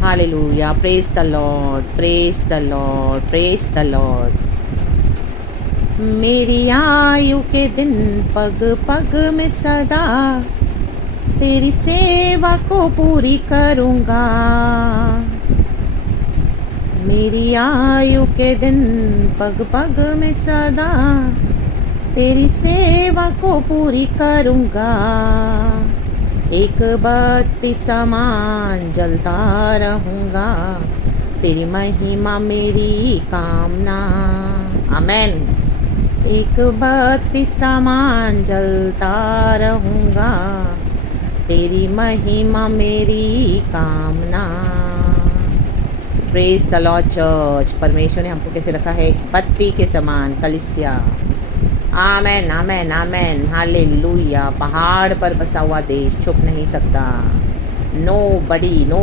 Hallelujah, praise the Lord, praise the Lord, praise the Lord. मेरी आयु के दिन पग पग में सदा तेरी सेवा को पूरी करूँगा। मेरी आयु के दिन पग पग में सदा तेरी सेवा को पूरी करूँगा। एक बत्ती समान जलता रहूँगा, तेरी महिमा मेरी कामना। आमेन। एक बत्ती समान जलता रहूँगा, तेरी महिमा मेरी कामना। Praise the Lord church. परमेश्वर ने हमको कैसे रखा है? एक बत्ती के समान, कलीसिया। आमेन, आमेन, आमेन, हालेलुया। पहाड़ पर बसा हुआ देश छुप नहीं सकता। No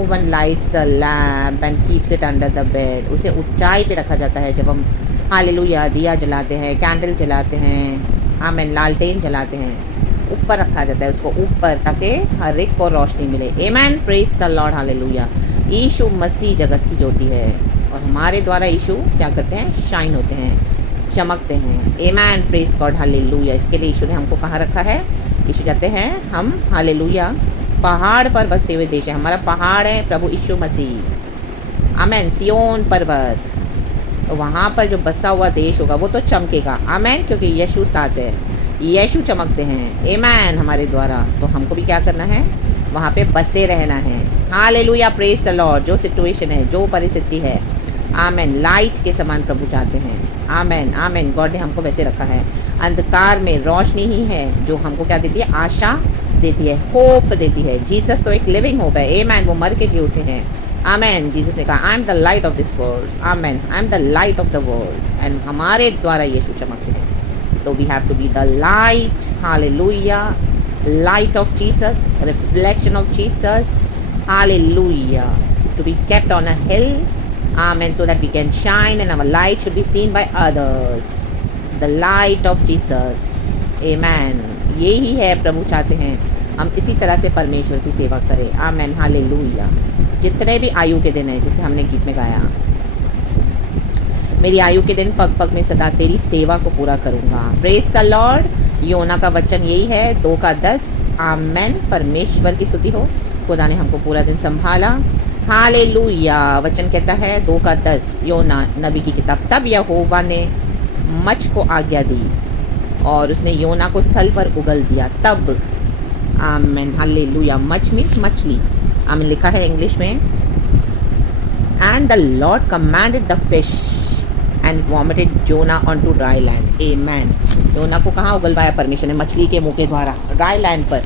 one lights a lamp and keeps it under the bed. उसे ऊंचाई पे रखा जाता है जब हम हालेलुया दिया जलाते हैं, कैंडल जलाते हैं, आमेन, लालटेन जलाते हैं। ऊपर रखा जाता है उसको, ऊपर, ताकि हर एक को रोशनी मिले। आमेन, प्रेज द लॉर्ड, हालेलुया। यीशु मसीह जगत की ज्योति है और हमारे द्वारा यीशु क्या करते हैं? शाइन होते हैं, चमकते हैं। आमेन, प्रेज गॉड, हालेलुया। इसके लिए यीशु ने हमको कहाँ रखा है? यीशु कहते हैं हम हालेलुया पहाड़ पर बसे हुए देश है। हमारा पहाड़ है प्रभु यीशु मसीह। आमेन, सियोन पर्वत। तो वहाँ पर जो बसा हुआ देश होगा वो तो चमकेगा। आमेन, क्योंकि यीशु साथ है, यीशु चमकते हैं। आमेन, हमारे द्वारा। तो हमको भी क्या करना है? वहाँ पे बसे रहना है। Hallelujah, praise the Lord. जो सिचुएशन है, जो परिस्थिति है, आमेन, लाइट के समान प्रभु चाहते हैं। आमेन, आमेन। गॉड ने हमको वैसे रखा है। अंधकार में रोशनी ही है जो हमको क्या देती है? आशा देती है, होप देती है। जीसस तो एक लिविंग होप है। आमेन, वो मर के जी उठे हैं। आमेन। जीसस ने कहा I am the light of this world. आमेन, I am the light of the world. And हमारे द्वारा यीशु चमकते हैं। तो we have to be the light. हालेलुया, light of Jesus, reflection of Jesus. हालेलुया, to be kept on a hill. Amen, so that we can shine and our light should be seen by others. The light of Jesus. Amen. यही है प्रभु चाहते हैं हम इसी तरह से परमेश्वर की सेवा करें। आमेन, हालेलुया। जितने भी आयु के दिन हैं, जैसे हमने गीत में गाया, मेरी आयु के दिन पग पग में सदा तेरी सेवा को पूरा करूँगा। Praise the Lord. योना का वचन यही है, 2:10। आमेन, परमेश्वर की स्तुति हो। खुदा ने हमको पूरा दिन संभाला। हालेलुया। वचन कहता है 2:10, योना नबी की किताब। तब यहोवा ने मछ को आज्ञा दी और उसने योना को स्थल पर उगल दिया। तब, आमेन, हालेलुया। मछ मीन्स मछली। आमेन लिखा है इंग्लिश में। And the Lord commanded the fish and vomited Jonah on to dry land. Amen. योना को कहाँ उगलवाया परमेश्वर ने? मछली के मुंह के द्वारा, ड्राई लैंड पर।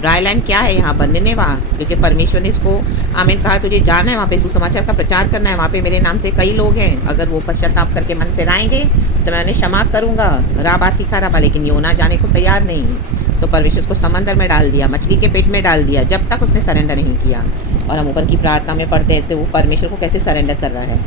ड्राई लैंड क्या है यहाँ पर? निनेवा। क्योंकि परमेश्वर ने इसको आमीन कहा, तुझे जाना है वहाँ पे, सुसमाचार का प्रचार करना है। वहाँ पे मेरे नाम से कई लोग हैं, अगर वो पश्चाताप करके मन फिराएंगे तो मैं उन्हें क्षमा करूँगा। राबा सीखा राबा। लेकिन योना जाने को तैयार नहीं, तो परमेश्वर उसको समंदर में डाल दिया, मछली के पेट में डाल दिया, जब तक उसने सरेंडर नहीं किया। और हम ऊपर की प्रार्थना में पढ़ते हैं तो वो परमेश्वर को कैसे सरेंडर कर रहा है।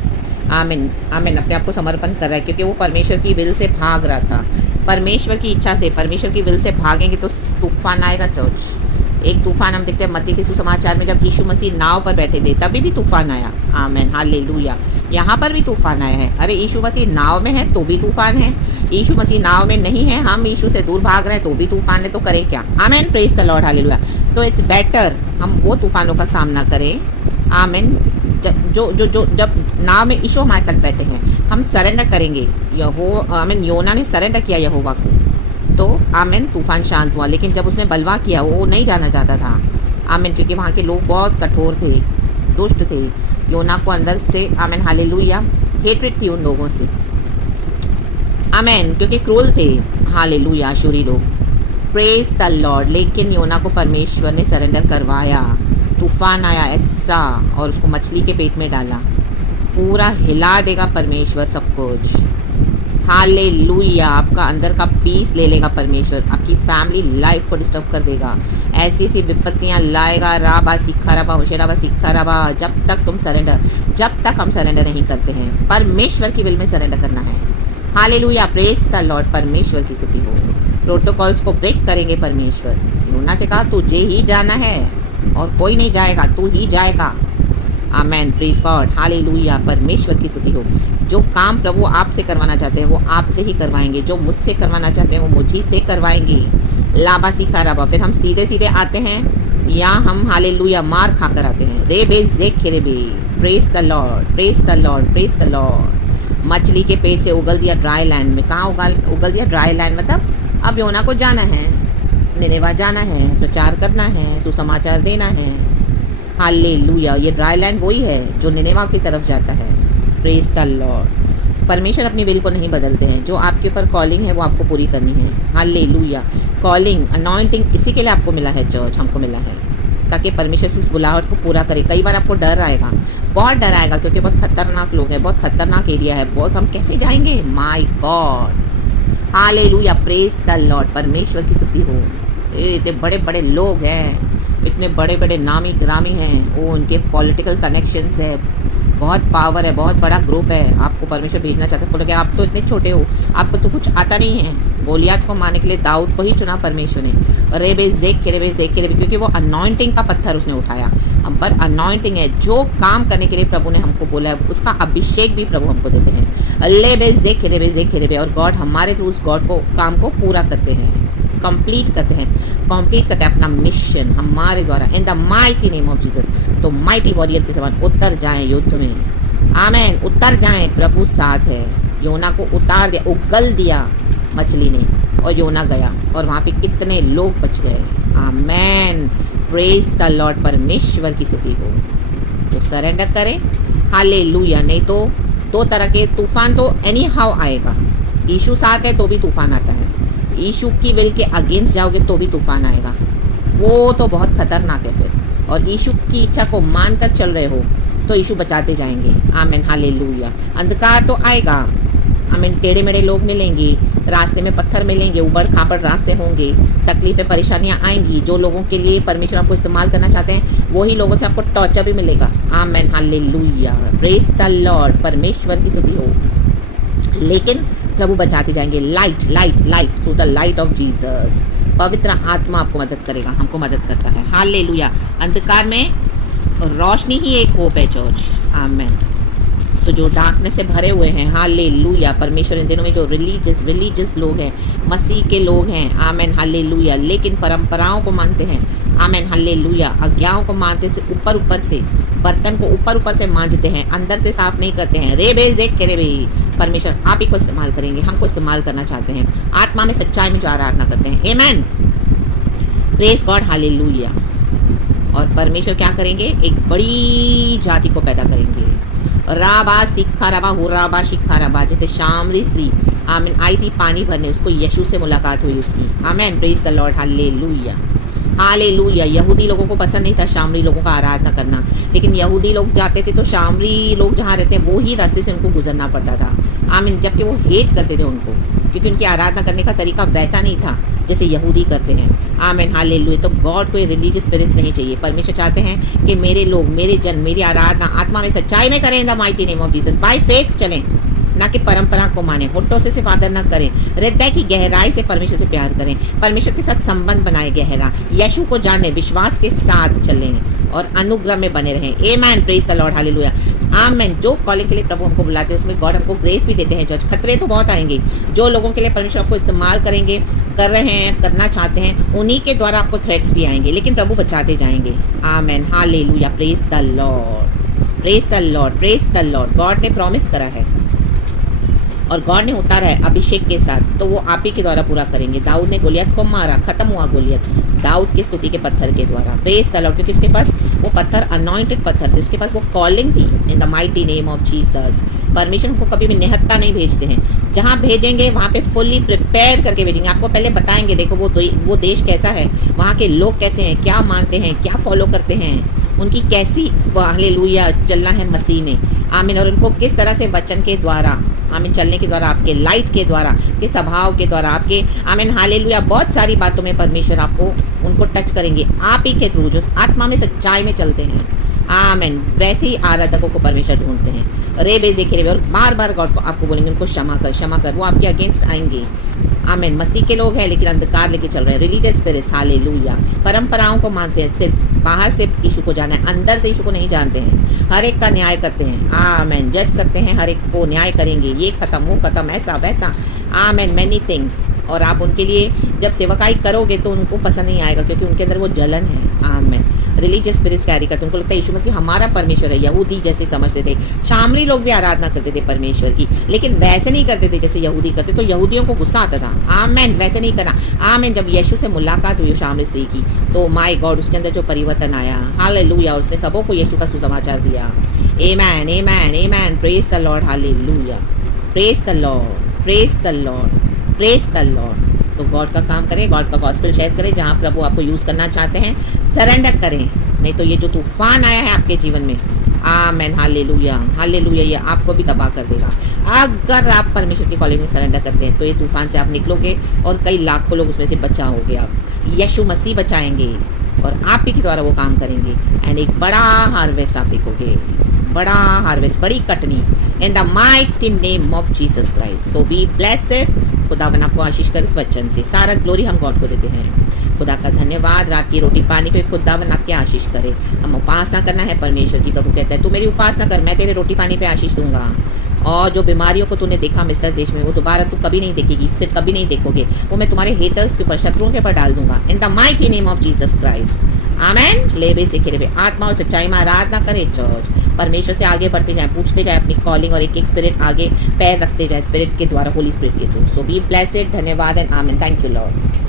आमीन, आमीन, अपने आप को समर्पण कर रहा है, क्योंकि वो परमेश्वर की विल से भाग रहा था। परमेश्वर की इच्छा से, परमेश्वर की विल से भागेंगे तो तूफान आएगा। चर्च, एक तूफान हम देखते हैं मत्ती के सुसमाचार में, जब यीशु मसीह नाव पर बैठे थे तभी भी तूफान आया। आमेन, हालेलुया। यहाँ पर भी तूफान आया है। अरे यीशु मसीह नाव में है तो भी तूफान है, यीशु मसीह नाव में नहीं है, हम यीशु से दूर भाग रहे हैं तो भी तूफान है। तो करें क्या? आमेन, प्रेज द लॉर्ड, हालेलुया। तो इट्स बेटर हम वो तूफानों का सामना करें। आमेन। जब नाव में यीशु हमारे साथ बैठे हैं, हम सरेंडर करेंगे। आमीन, योना ने सरेंडर किया यहोवा को, तो आमीन, तूफान शांत हुआ। लेकिन जब उसने बलवा किया, वो नहीं जाना चाहता था। आमीन, क्योंकि वहाँ के लोग बहुत कठोर थे, दुष्ट थे। योना को अंदर से, आमीन, हालेलुया, हेट्रेड थी उन लोगों से। आमीन, क्योंकि क्रूल थे। हालेलुया, आशुरी लोग। Praise the Lord. लेकिन योना को परमेश्वर ने सरेंडर करवाया। तूफान आया ऐसा और उसको मछली के पेट में डाला। पूरा हिला देगा परमेश्वर सब कुछ। हालेलुया। आपका अंदर का पीस ले लेगा परमेश्वर, आपकी फैमिली लाइफ को डिस्टर्ब कर देगा। ऐसी ऐसी विपत्तियाँ लाएगा। राबा सीखा राबा, होशेराबा सीखा राबा। जब तक हम सरेंडर नहीं करते हैं, परमेश्वर की विल में सरेंडर करना है। Hallelujah, praise the Lord. परमेश्वर की स्तुति हो। प्रोटोकॉल्स को ब्रेक करेंगे परमेश्वर। योना से कहा तुझे ही जाना है और कोई नहीं जाएगा, तू ही जाएगा। आमेन, प्रेज गॉड, हालेलुया, परमेश्वर की स्तुति हो। जो काम प्रभु आपसे करवाना चाहते हैं वो आपसे ही करवाएंगे, जो मुझसे करवाना चाहते हैं वो मुझी से करवाएंगे। लाबा सीखा रबा, फिर हम सीधे सीधे आते हैं या हम हालेलुया मार खाकर आते हैं। रे बे जेक रे बे, praise the Lord, praise the Lord, praise the Lord. मछली के पेट से उगल दिया ड्राई लैंड में। कहाँ उगल दिया? ड्राई लैंड, मतलब अब योना को जाना है, निनेवा जाना है, प्रचार करना है, सुसमाचार देना है। हालेलुया, ये ड्राई लैंड वही है जो निनेवा की तरफ जाता है। Praise the Lord. परमेश्वर अपनी विल को नहीं बदलते हैं। जो आपके ऊपर कॉलिंग है वो आपको पूरी करनी है। हालेलुया, कॉलिंग, अनॉइंटिंग इसी के लिए आपको मिला है चर्च, हमको मिला है, ताकि परमेश्वर इस बुलाहट को पूरा करे। कई बार आपको डर आएगा, बहुत डर आएगा, क्योंकि बहुत खतरनाक लोग हैं, बहुत खतरनाक एरिया है, बहुत हम कैसे जाएंगे? My God, hallelujah, praise the Lord, परमेश्वर की स्तुति हो। इतने बड़े बड़े लोग हैं, इतने बड़े बड़े नामी ग्रामी हैं, वो उनके पॉलिटिकल कनेक्शंस है, बहुत पावर है, बहुत बड़ा ग्रुप है। आपको परमेश्वर भेजना चाहते हैं, बोलोगे आप तो इतने छोटे हो, आपको तो कुछ आता नहीं है। गोलियत को मारने के लिए दाऊद को ही चुना परमेश्वर ने। रेबे जेक के रेबे, क्योंकि वो अनॉइंटिंग का पत्थर उसने उठाया। हम पर अनॉइंटिंग है, जो काम करने के लिए प्रभु ने हमको बोला है उसका अभिषेक भी प्रभु हमको देते हैं। लेबे जेक रेबे, और गॉड हमारे थ्रू उस गॉड को काम को पूरा करते हैं, कंप्लीट करते हैं अपना मिशन हमारे द्वारा, इन the mighty name of Jesus. तो माइटी वॉरियर के समान उतर जाएं युद्ध में। आमेन, उतर जाएं, प्रभु साथ है। योना को उतार दिया, उगल दिया मछली ने, और योना गया, और वहाँ पे कितने लोग बच गए। आमेन, प्रेज द लॉर्ड, परमेश्वर की स्तुति हो। तो सरेंडर करें, हालेलुया। नहीं तो दो तरह के तूफान तो एनी हाउ आएगा। यीशु साथ है तो भी तूफान आता है, यीशु की विल के अगेंस्ट जाओगे तो भी तूफान आएगा, वो तो बहुत खतरनाक है फिर। और यीशु की इच्छा को मानकर चल रहे हो तो यीशु बचाते जाएंगे। आमीन, हालेलुया। अंधकार तो आएगा, आमीन, टेढ़े मेढ़े लोग मिलेंगे, रास्ते में पत्थर मिलेंगे, उबड़ खाबड़ रास्ते होंगे, तकलीफें परेशानियां आएंगी। जो लोगों के लिए परमेश्वर आपको इस्तेमाल करना चाहते हैं वही लोगों से आपको टॉर्चर भी मिलेगा। आमीन, हालेलुया, प्रेज द लॉर्ड, परमेश्वर की स्तुति हो। लेकिन प्रभु बचाते जाएंगे। Light light light through the light of Jesus. पवित्र आत्मा आपको मदद करेगा, हमको मदद करता है। हालेलुया। अंधकार में रोशनी ही एक होप है चर्च। आमेन। तो जो डार्कनेस से भरे हुए हैं, हालेलुया, परमेश्वर इन दिनों में जो रिलीजियस लोग हैं, मसीह के लोग हैं, आमेन, हालेलुया, लेकिन परंपराओं को मानते हैं, आमेन, हालेलुया, आज्ञाओं को मानते से ऊपर से बर्तन को ऊपर से मांजते हैं, अंदर से साफ नहीं करते हैं। रेबे जेक के रेबे, परमेश्वर आप ही को इस्तेमाल करेंगे, हमको इस्तेमाल करना चाहते हैं, आत्मा में सच्चाई में जो आराधना करते हैं। आमेन, प्रेज गॉड, हालेलुया। और परमेश्वर क्या करेंगे? एक बड़ी जाति को पैदा करेंगे। राबा सिक्खा रबा हो राबा शिखा रबा, जैसे शामरी स्त्री आमीन आई थी पानी भरने, उसको यीशु से मुलाकात हुई उसकी। आमीन, praise the Lord, hallelujah, hallelujah. यहूदी लोगों को पसंद नहीं था शामरी लोगों का आराधना करना, लेकिन यहूदी लोग जाते थे तो शामरी लोग जहाँ रहते हैं वो ही रास्ते से उनको गुजरना पड़ता था। आमीन, जबकि वो हेट करते थे उनको, क्योंकि उनकी आराधना करने का तरीका वैसा नहीं था जैसे यहूदी करते हैं। आमीन, हालेलुया। तो गॉड को ये रिलीजियस स्पिरिट्स नहीं चाहिए। परमेश्वर चाहते हैं कि मेरे लोग, मेरे जन, मेरी आराधना आत्मा में सच्चाई में करें, इन the mighty name of Jesus. By faith चलें, ना कि परंपरा को माने, होठों से सिर्फ आदर न करें, हृदय की गहराई से परमेश्वर से प्यार करें, परमेश्वर के साथ संबंध बनाए गहरा, यीशु को जाने, विश्वास के साथ चलें और अनुग्रह में बने रहें। आमेन, प्रेज द लॉर्ड, हालेलुया। आमेन। जो कॉलिंग के लिए प्रभु हमको बुलाते हैं उसमें गॉड हमको ग्रेस भी देते हैं। जज खतरे तो बहुत आएंगे, जो लोगों के लिए परमेश्वर आपको इस्तेमाल करेंगे, कर रहे हैं, करना चाहते हैं, उन्हीं के द्वारा आपको थ्रेट्स भी आएंगे, लेकिन प्रभु बचाते जाएंगे। Amen, hallelujah, praise the Lord, praise the Lord, praise the Lord. God ने प्रॉमिस करा है और गॉड ने उतारा है अभिषेक के साथ, तो वो आप ही के द्वारा पूरा करेंगे। दाऊद ने गोलियत को मारा, खत्म हुआ गोलियत दाऊद की स्तुति के पत्थर के द्वारा। प्रेज द लॉर्ड, क्योंकि उसके पास वो पत्थर अनॉइंटेड पत्थर थे, उसके पास वो कॉलिंग थी, इन the mighty name of Jesus. परमेश्वर को कभी भी निहत्ता नहीं भेजते हैं, जहाँ भेजेंगे वहाँ पे फुल्ली प्रिपेयर करके भेजेंगे। आपको पहले बताएंगे, देखो वो देश कैसा है, वहाँ के लोग कैसे हैं, क्या मानते हैं, क्या फॉलो करते हैं, उनकी कैसी हालेलुया चलना है मसीह में। आमीन। और उनको किस तरह से वचन के द्वारा, आमीन, चलने के द्वारा, आपके लाइट के द्वारा, के स्वभाव के द्वारा, आपके आमीन, हालेलुया, बहुत सारी बातों में परमेश्वर आपको उनको टच करेंगे, आप ही के थ्रू जो आत्मा में सच्चाई में चलते हैं। आमीन। वैसे ही आराधकों को परमेश्वर ढूंढते हैं। रेबे देखे रेबे, और बार बार गॉड को आपको बोलेंगे उनको क्षमा कर, वो आपके अगेंस्ट आएंगे। आमेन। मसीह के लोग हैं लेकिन अंधकार लेके चल रहे हैं, रिलीजियस स्पिरिट्स, हालेलुया। परंपराओं को मानते हैं, सिर्फ बाहर से यीशु को जाना है, अंदर से यीशु को नहीं जानते हैं। हर एक का न्याय करते हैं, आमेन। जज करते हैं, हर एक को न्याय करेंगे, ये खत्म वो खत्म, ऐसा वैसा, आमेन, मैनी थिंग्स। और आप उनके लिए जब सेवकाई करोगे तो उनको पसंद नहीं आएगा, क्योंकि उनके अंदर वो जलन है, आमेन। रिलीजियस स्पिरिट्स कैरी करते, उनको लगता है यीशु मसीह हमारा परमेश्वर है। यहूदी जैसे समझते थे, शामरी लोग भी आराधना करते थे परमेश्वर की, लेकिन वैसे नहीं करते थे जैसे यहूदी करते, तो यहूदियों को गुस्सा आता था, आमेन, वैसे नहीं करना, आमेन। जब यीशु से मुलाकात हुई शामरी स्त्री की, तो माय गॉड, उसके अंदर जो परिवर्तन आया, हालेलुया, उसने सबों को यीशु का सुसमाचार दिया, amen, amen, amen, praise the Lord, hallelujah, praise the Lord, praise the Lord, praise the Lord. तो गॉड का काम करें, गॉड का गॉस्पेल शेयर करें, जहाँ प्रभु आपको यूज़ करना चाहते हैं, सरेंडर करें, नहीं तो ये जो तूफान आया है आपके जीवन में, आमेन, हालेलुया, हालेलुया, ये आपको भी तबाह कर देगा। अगर आप परमेश्वर की कॉलिंग में सरेंडर करते हैं तो ये तूफान से आप निकलोगे और कई लाखों लोग उसमें से बचाओगे। आप यीशु मसीह बचाएंगे और आप ही के द्वारा वो काम करेंगे, एंड एक बड़ा हार्वेस्ट आप देखोगे, बड़ा हार्वेस्ट, बड़ी कटनी, इन the mighty name of Jesus Christ. So be blessed. खुदावन आपको आशीष कर इस वचन से, सारा ग्लोरी हम गॉड को देते हैं। खुदा का धन्यवाद। रात की रोटी पानी पे खुदावन आपकी आशीष करे। हम उपासना करना है परमेश्वर की। प्रभु कहता है तू मेरी उपासना कर, मैं तेरे रोटी पानी पे आशीष दूंगा। और जो बीमारियों को तूने देखा मिस्र देश में, वो दोबारा तू कभी नहीं देखेगी, फिर कभी नहीं देखोगे। वो मैं तुम्हारे हेटर्स के ऊपर, शत्रुओं के ऊपर डाल दूंगा, in the mighty name of Jesus Christ, amen. लेबे से खिरे आत्मा और सच्चाई में आराधना करे चर्च। परमेश्वर से आगे बढ़ते जाएं, पूछते जाएं अपनी कॉलिंग, और एक एक स्पिरिट आगे पैर रखते जाएं स्पिरिट के द्वारा, होली स्पिरिट के थ्रू। So be blessed. धन्यवाद and amen. Thank you Lord.